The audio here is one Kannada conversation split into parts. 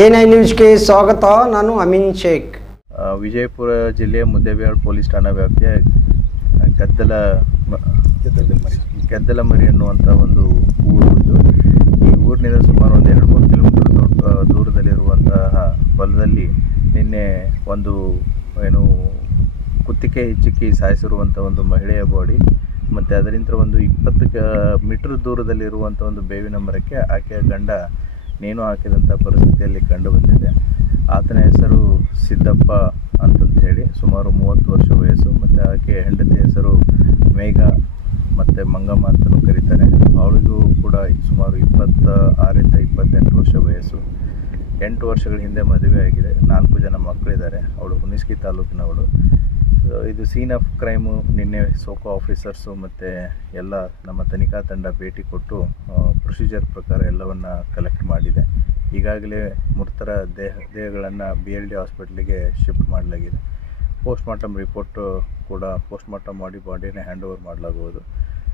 ಏನೈ ನ್ಯೂಸ್ಗೆ ಸ್ವಾಗತ ನಾನು ಅಮೀನ್ ಶೇಖ್ ವಿಜಯಪುರ ಜಿಲ್ಲೆಯ ಮುದ್ದೇಬೇಳ್ ಪೊಲೀಸ್ ಠಾಣಾ ವ್ಯಾಪ್ತಿಯ ಗದ್ದಲ ಗದ್ದಲ ಮರಿ ಅನ್ನುವಂಥ ಒಂದು ಊರು ಇದು ಈ ಊರಿನಿಂದ ಸುಮಾರು ಒಂದು ಎರಡು ಮೂರು ಕಿಲೋಮೀಟರ್ ದೂರದಲ್ಲಿರುವಂತಹ ಹೊಲದಲ್ಲಿ ನಿನ್ನೆ ಒಂದು ಏನು ಕುತ್ತಿಗೆ ಹೆಚ್ಚಿಕ್ಕಿ ಸಾಯಿಸಿರುವಂಥ ಒಂದು ಮಹಿಳೆಯ ಬಾಡಿ ಮತ್ತು ಅದರಿಂದ ಒಂದು ಇಪ್ಪತ್ತು ಕ ಮೀಟ್ರ್ ದೂರದಲ್ಲಿರುವಂಥ ಒಂದು ಬೇವಿನ ಮರಕ್ಕೆ ಆಕೆಯ ಗಂಡ ನೇಣು ಹಾಕಿದಂಥ ಪರಿಸ್ಥಿತಿಯಲ್ಲಿ ಕಂಡು ಬಂದಿದೆ ಆತನ ಹೆಸರು ಸಿದ್ದಪ್ಪ ಹೇಳಿ ಸುಮಾರು ಮೂವತ್ತು ವರ್ಷ ವಯಸ್ಸು ಮತ್ತು ಆಕೆ ಹೆಂಡತಿ ಹೆಸರು ಮೇಘ ಮತ್ತು ಮಂಗಮ್ಮ ಅಂತಲೂ ಕರೀತಾರೆ ಅವಳಿಗೂ ಕೂಡ ಸುಮಾರು ಇಪ್ಪತ್ತ ಆರಿಂದ ಇಪ್ಪತ್ತೆಂಟು ವರ್ಷ ವಯಸ್ಸು ಎಂಟು ವರ್ಷಗಳ ಹಿಂದೆ ಮದುವೆ ಆಗಿದೆ ನಾಲ್ಕು ಜನ ಮಕ್ಕಳಿದ್ದಾರೆ ಅವಳು ಹುನಿಸ್ಕಿ ತಾಲೂಕಿನವಳು ಇದು ಸೀನ್ ಆಫ್ ಕ್ರೈಮು ನಿನ್ನೆ ಸೋಕೋ ಆಫೀಸರ್ಸು ಮತ್ತು ಎಲ್ಲ ನಮ್ಮ ತನಿಖಾ ತಂಡ ಭೇಟಿ ಕೊಟ್ಟು ಪ್ರೊಸೀಜರ್ ಪ್ರಕಾರ ಎಲ್ಲವನ್ನು ಕಲೆಕ್ಟ್ ಮಾಡಿದೆ ಈಗಾಗಲೇ ಮೃತರ ದೇಹ ದೇಹಗಳನ್ನು ಬಿ ಎಲ್ ಡಿ ಹಾಸ್ಪಿಟ್ಲಿಗೆ ಶಿಫ್ಟ್ ಮಾಡಲಾಗಿದೆ ಪೋಸ್ಟ್ ಮಾರ್ಟಮ್ ರಿಪೋರ್ಟು ಕೂಡ ಪೋಸ್ಟ್ ಮಾರ್ಟಮ್ ಮಾಡಿ ಬಾಡಿನ ಹ್ಯಾಂಡ್ ಓವರ್ ಮಾಡಲಾಗುವುದು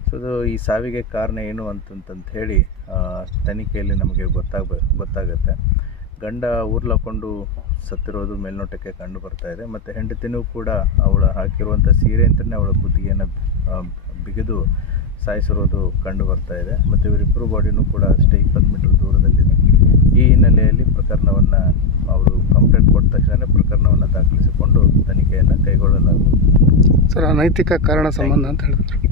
ಸೊ ಇದು ಈ ಸಾವಿಗೆ ಕಾರಣ ಏನು ಅಂತಂತಂತ ಹೇಳಿ ತನಿಖೆಯಲ್ಲಿ ನಮಗೆ ಗೊತ್ತಾಗ ಗೊತ್ತಾಗುತ್ತೆ ಗಂಡ ಹಾಕೊಂಡು ಸತ್ತಿರೋದು ಮೇಲ್ನೋಟಕ್ಕೆ ಕಂಡು ಬರ್ತಾ ಇದೆ ಮತ್ತು ಹೆಂಡತಿನೂ ಕೂಡ ಅವಳು ಹಾಕಿರುವಂಥ ಅಂತಲೇ ಅವಳ ಕುತ್ತಿಗೆಯನ್ನು ಬಿಗಿದು ಸಾಯಿಸಿರೋದು ಕಂಡು ಬರ್ತಾ ಇದೆ ಮತ್ತು ಇವರಿಬ್ಬರು ಬಾಡಿನೂ ಕೂಡ ಅಷ್ಟೇ ಇಪ್ಪತ್ತು ಮೀಟರ್ ದೂರದಲ್ಲಿದೆ ಈ ಹಿನ್ನೆಲೆಯಲ್ಲಿ ಪ್ರಕರಣವನ್ನು ಅವರು ಕಂಪ್ಲೇಂಟ್ ಕೊಟ್ಟ ತಕ್ಷಣ ಪ್ರಕರಣವನ್ನು ದಾಖಲಿಸಿಕೊಂಡು ತನಿಖೆಯನ್ನು ಕೈಗೊಳ್ಳಲಾಗುವುದು ಸರ್ ನೈತಿಕ ಕಾರಣ ಸಂಬಂಧ ಅಂತ ಹೇಳಿದ್ರು